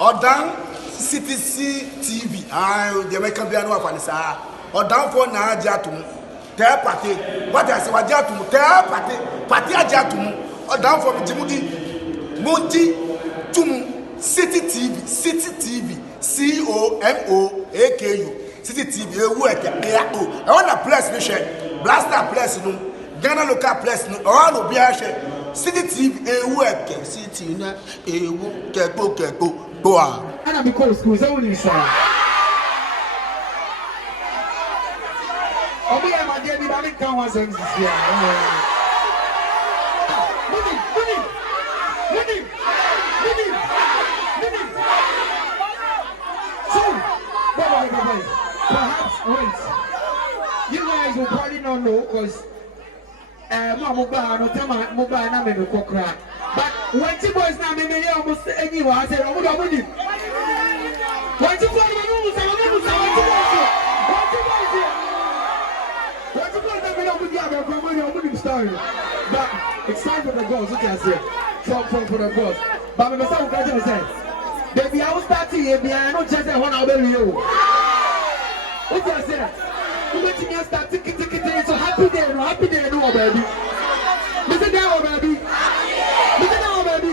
or down CTC TV. The American piano of Anissa. Or down for Najatum. Tell party. What I say, what Jatum, tell party Jatum. Or down for Jimudi Munti Tum City TV, COMOAKU. City TV, I want a place, Blaster place, Ghana local place, all of Biashe. City TV, City, go on. And I'm because school's only sir. Oh, yeah, my dear, I didn't come once and perhaps wait. You guys will probably not know because mobile number no kokra. But when you boys now me almost anywhere I say what about you? What you boys story. But it's time for the girls, what I say. For the girls. But me myself can say baby, I will start here. I not just one hour you. What I say? You let me start ticket. So happy day, no baby. Listen now, baby. Listen now, baby.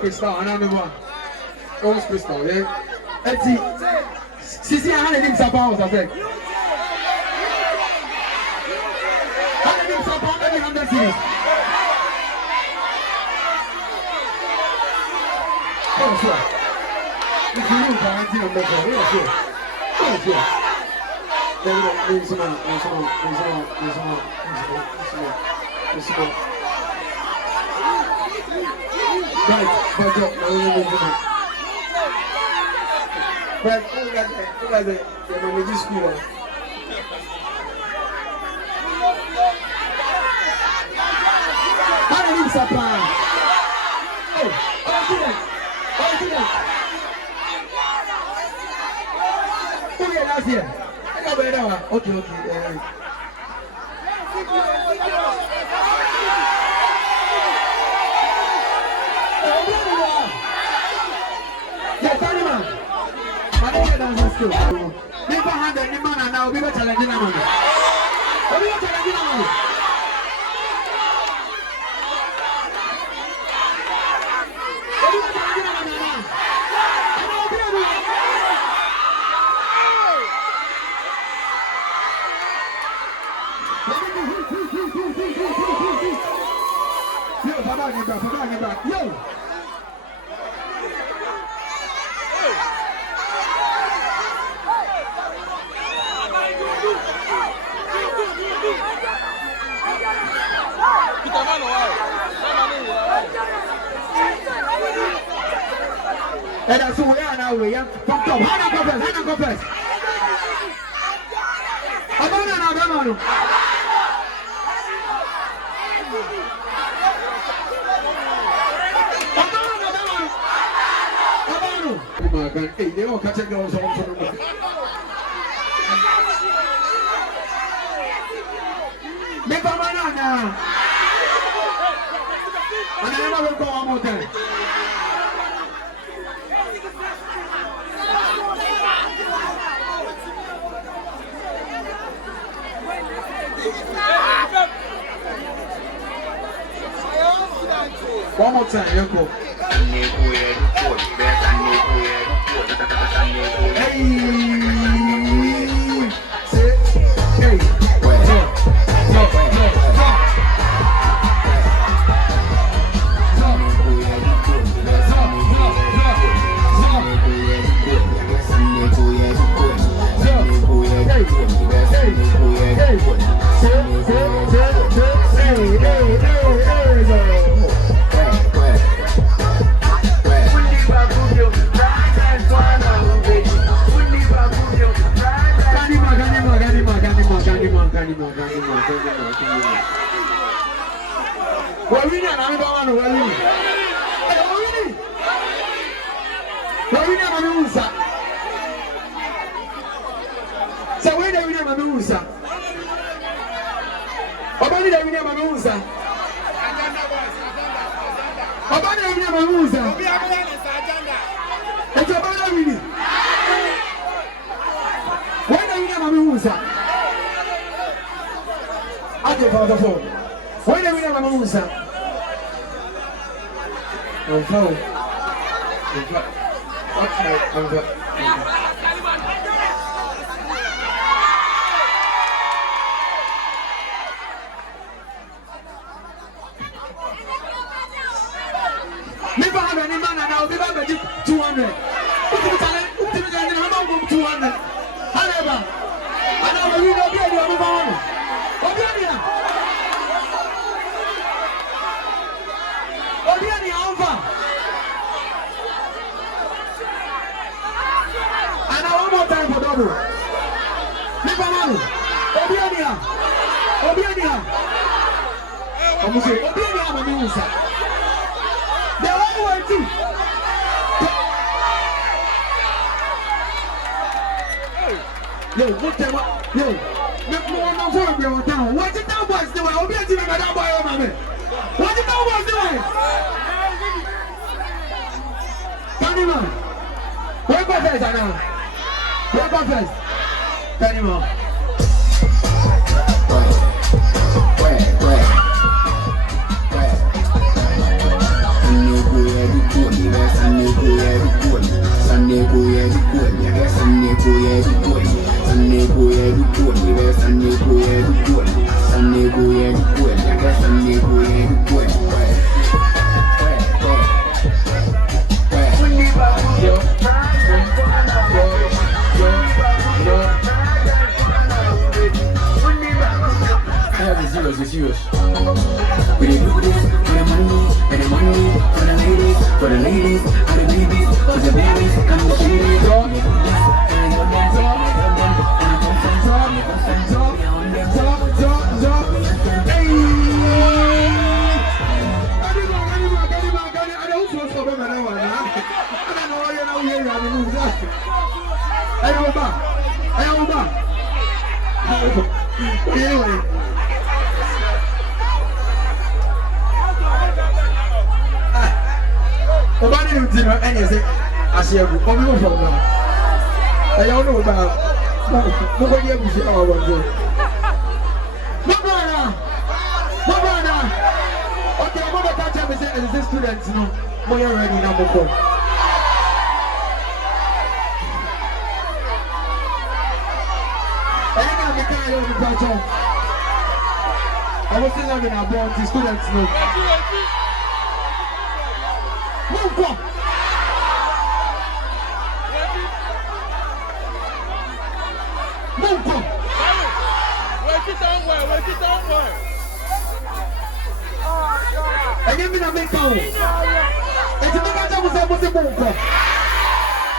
Crystal, and I'm the one. Always crystal, yeah? Let's see. See, I had a name Sabah, I said. I had a name Sabah, let me have that series. Oh, sure. If you know, I'm going to make it. Yeah, sure. Oh, sure. There's right, but look at the religious school. How do you supply? Oh, okay, last year. I got better. Okay. Never had any man and now we were challenging a man. Yo, back. Yo. And that's who we are now. We are from top. Hannah go first. Abano. Hey, they all catch a girls on for the make a banana. And I never will go one more time. One more time, you go.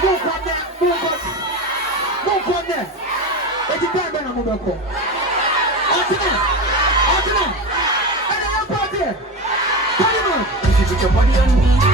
Move on there. Move on there. It's a time when I'm going to go. Alternate. And I'm out there. Come on. If you put your body on me.